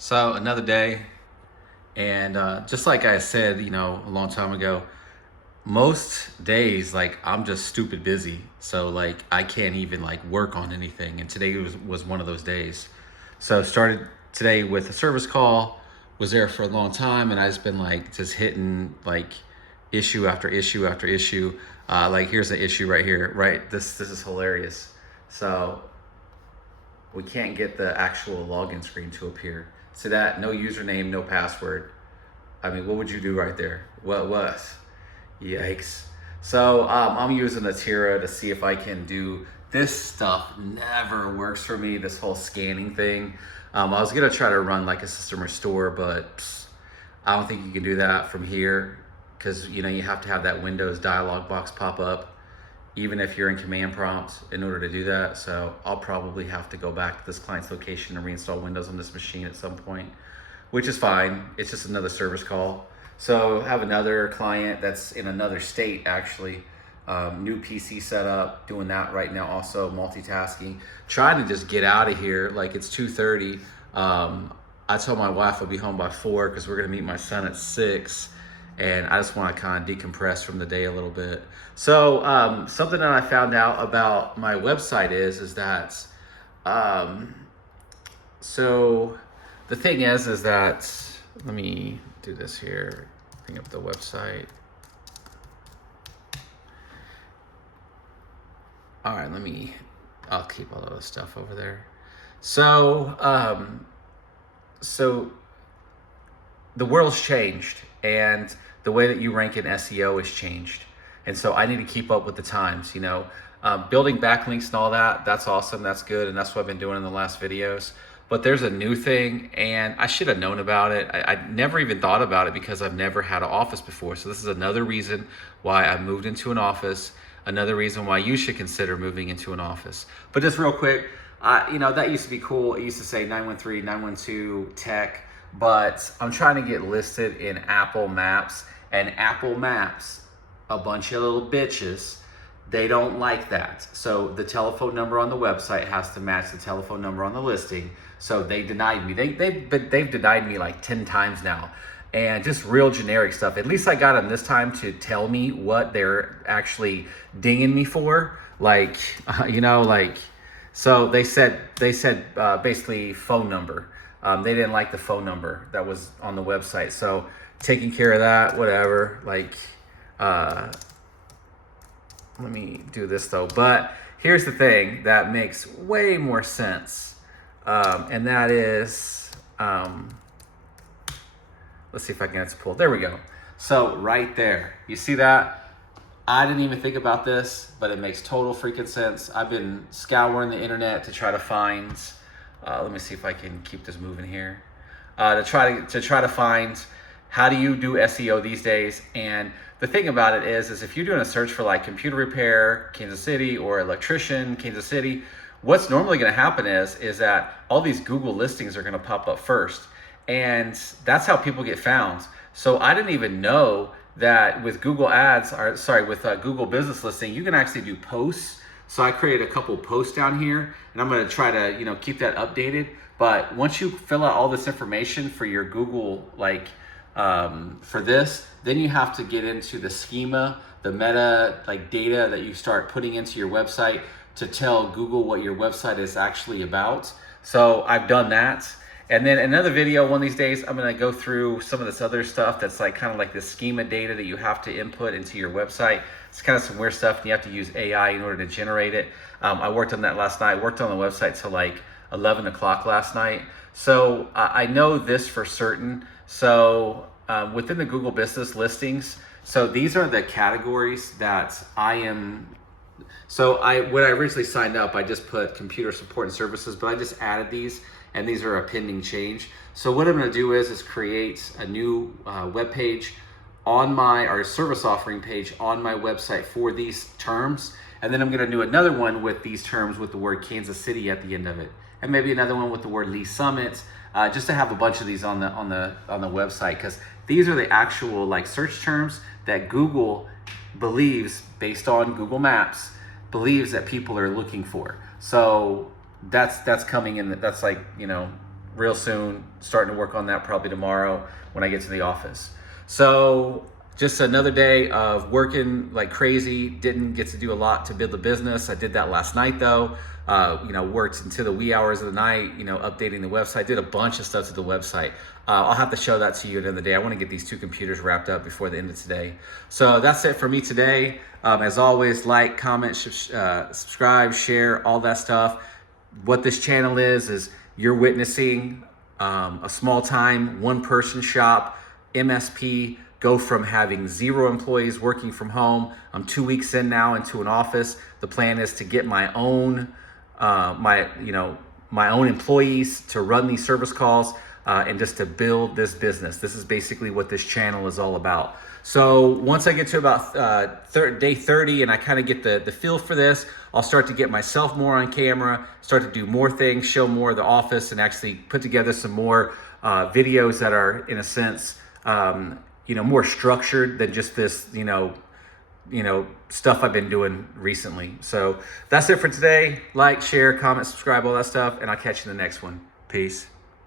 So another day, and just like I said, a long time ago, most days like I'm just stupid busy. So like I can't even like work on anything. And today was one of those days. So started today with a service call, was there for a long time, and I just been like just hitting like issue after issue after issue. Like here's the issue right here, right? This is hilarious. So we can't get the actual login screen to appear. So that no username, no password. I mean, what would you do right there? What was? Yikes. So I'm using Atira to see if I can do this stuff. Never works for me, this whole scanning thing. I was gonna try to run like a system restore, but I don't think you can do that from here because you have to have that Windows dialog box pop up even if you're in command prompt in order to do that. So I'll probably have to go back to this client's location and reinstall Windows on this machine at some point, which is fine. It's just another service call. So I have another client that's in another state actually. New PC setup, doing that right now, also multitasking, trying to just get out of here. Like it's 2:30. I told my wife I'll be home by 4 because we're gonna meet my son at 6, and I just want to kind of decompress from the day a little bit. So something that I found out about my website is that um, so the thing is that let me do this here, bring up the website. All right, I'll keep all of this stuff over there. So, so the world's changed and the way that you rank in SEO has changed. And so I need to keep up with the times, building backlinks and all that. That's awesome. That's good. And that's what I've been doing in the last videos. But there's a new thing and I should have known about it. I never even thought about it because I've never had an office before. So this is another reason why I moved into an office. Another reason why you should consider moving into an office. But just real quick, that used to be cool. It used to say 913, 912 tech, but I'm trying to get listed in Apple Maps, and Apple Maps, a bunch of little bitches, they don't like that. So the telephone number on the website has to match the telephone number on the listing. So they denied me. They've denied me like 10 times now. And just real generic stuff. At least I got them this time to tell me what they're actually dinging me for. Like, so they said basically phone number. They didn't like the phone number that was on the website. So taking care of that, whatever. Like, let me do this though. But here's the thing that makes way more sense. And that is, let's see if I can get it to pull. There we go. So right there, you see that? I didn't even think about this, but it makes total freaking sense. I've been scouring the internet to try to find, let me see if I can keep this moving here, to try to find how do you do SEO these days. And the thing about it is if you're doing a search for like computer repair, Kansas City, or electrician, Kansas City, what's normally going to happen is that all these Google listings are going to pop up first. And that's how people get found. So I didn't even know that with Google Ads, with Google Business Listing, you can actually do posts. So I created a couple posts down here, and I'm going to try to keep that updated. But once you fill out all this information for your Google, for this, then you have to get into the schema, the meta data that you start putting into your website to tell Google what your website is actually about. So I've done that. And then another video, one of these days, I'm gonna go through some of this other stuff that's kind of like the schema data that you have to input into your website. It's kind of some weird stuff, and you have to use AI in order to generate it. I worked on that last night. I worked on the website till like 11 o'clock last night. So I know this for certain. So within the Google Business listings, so these are the categories that I am. So when I originally signed up, I just put computer support and services, but I just added these, and these are a pending change. So what I'm going to do is create a new web page on our service offering page on my website for these terms, and then I'm going to do another one with these terms with the word Kansas City at the end of it, and maybe another one with the word Lee Summit, just to have a bunch of these on the website, because these are the actual search terms that Google believes, based on Google Maps, believes that people are looking for. So that's coming in. That's real soon, starting to work on that probably tomorrow when I get to the office. So just another day of working like crazy. Didn't get to do a lot to build the business. I did that last night though. Worked into the wee hours of the night, updating the website, did a bunch of stuff to the website. I'll have to show that to you at the end of the day. I want to get these 2 computers wrapped up before the end of today. So that's it for me today. As always, like, comment, subscribe, share, all that stuff. What this channel is you're witnessing a small time, 1-person shop, MSP, go from having 0 employees working from home. I'm 2 weeks in now into an office. The plan is to get my own my own employees to run these service calls and just to build this business. This is basically what this channel is all about. So once I get to about day 30 and I kind of get the feel for this, I'll start to get myself more on camera, start to do more things, show more of the office, and actually put together some more videos that are, in a sense, more structured than just this, stuff I've been doing recently. So that's it for today. Like, share, comment, subscribe, all that stuff, and I'll catch you in the next one. Peace.